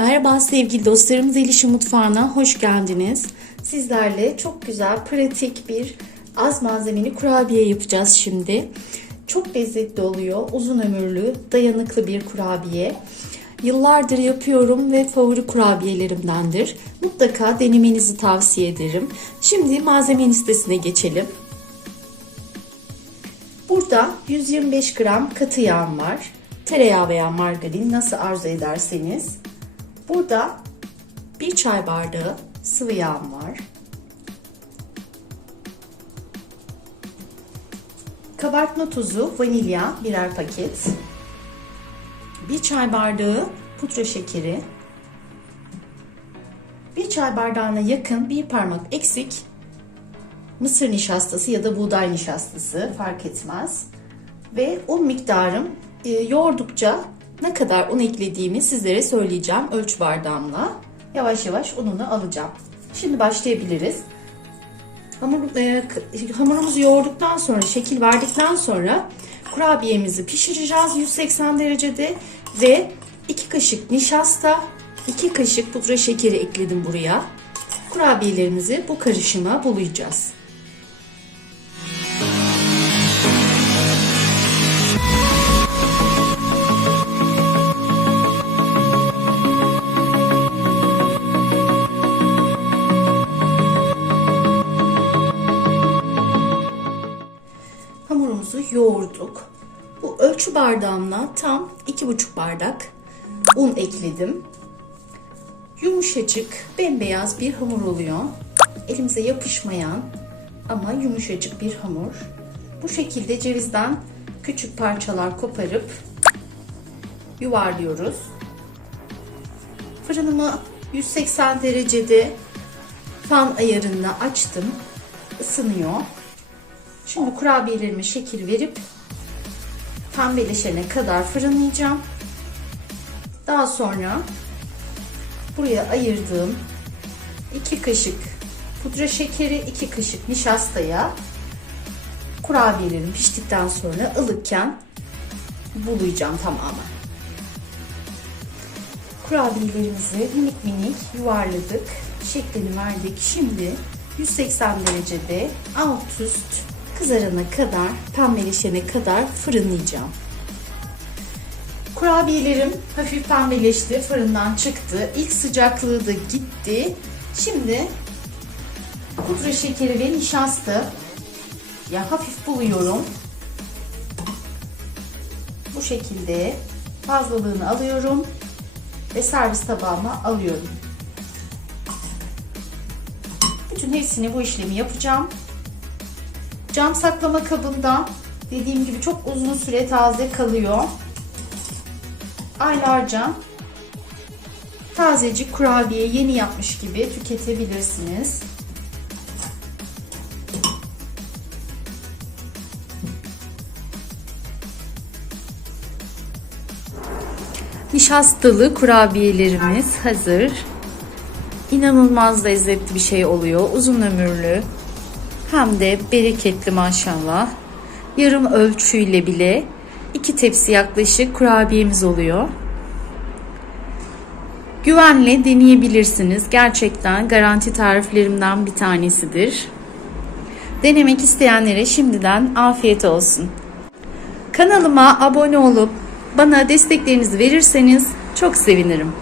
Merhaba sevgili dostlarım Zelişi Mutfağı'na hoş geldiniz. Sizlerle çok güzel, pratik bir az malzemeli kurabiye yapacağız şimdi. Çok lezzetli oluyor, uzun ömürlü, dayanıklı bir kurabiye. Yıllardır yapıyorum ve favori kurabiyelerimdendir. Mutlaka denemenizi tavsiye ederim. Şimdi malzeme listesine geçelim. Burada 125 gram katı yağım var. Tereyağı veya margarin nasıl arzu ederseniz. Burada bir çay bardağı sıvı yağım var. Kabartma tozu, vanilya birer paket. Bir çay bardağı pudra şekeri. Bir çay bardağına yakın bir parmak eksik mısır nişastası ya da buğday nişastası fark etmez. Ve un miktarım e, yoğurdukça ne kadar un eklediğimi sizlere söyleyeceğim ölçü bardağımla. Yavaş yavaş ununu alacağım. Şimdi başlayabiliriz. Hamur, e, hamurumuzu yoğurduktan sonra, şekil verdikten sonra kurabiyemizi pişireceğiz 180 derecede ve 2 kaşık nişasta, 2 kaşık pudra şekeri ekledim buraya. Kurabiyelerimizi bu karışıma bulayacağız. Hamurumuzu yoğurduk. Bu ölçü bardağımla tam 2,5 bardak un ekledim. Yumuşacık, bembeyaz bir hamur oluyor. Elimize yapışmayan ama yumuşacık bir hamur. Bu şekilde cevizden küçük parçalar koparıp yuvarlıyoruz. Fırınımı 180 derecede fan ayarında açtım. Isınıyor. Şimdi kurabiyelerime şekil verip pembeleşene kadar fırınlayacağım. Daha sonra buraya ayırdığım 2 kaşık pudra şekeri, 2 kaşık nişastaya kurabiyelerim piştikten sonra ılıkken bulayacağım tamamen. Kurabiyelerimizi minik minik yuvarladık. Şeklini verdik. Şimdi 180 derecede alt üst kızarana kadar, pembeleşene kadar fırınlayacağım. Kurabiyelerim hafif pembeleşti, fırından çıktı. İlk sıcaklığı da gitti. Şimdi pudra şekeri ve nişasta ya hafif buluyorum. Bu şekilde fazlalığını alıyorum ve servis tabağıma alıyorum. Bütün hepsini bu işlemi yapacağım. Cam saklama kabında dediğim gibi çok uzun süre taze kalıyor. Aylarca tazecik kurabiye yeni yapmış gibi tüketebilirsiniz. Nişastalı kurabiyelerimiz hazır. İnanılmaz lezzetli bir şey oluyor. Uzun ömürlü. Hem de bereketli maşallah. Yarım ölçüyle bile iki tepsi yaklaşık kurabiyemiz oluyor. Güvenle deneyebilirsiniz. Gerçekten garanti tariflerimden bir tanesidir. Denemek isteyenlere şimdiden afiyet olsun. Kanalıma abone olup bana desteklerinizi verirseniz çok sevinirim.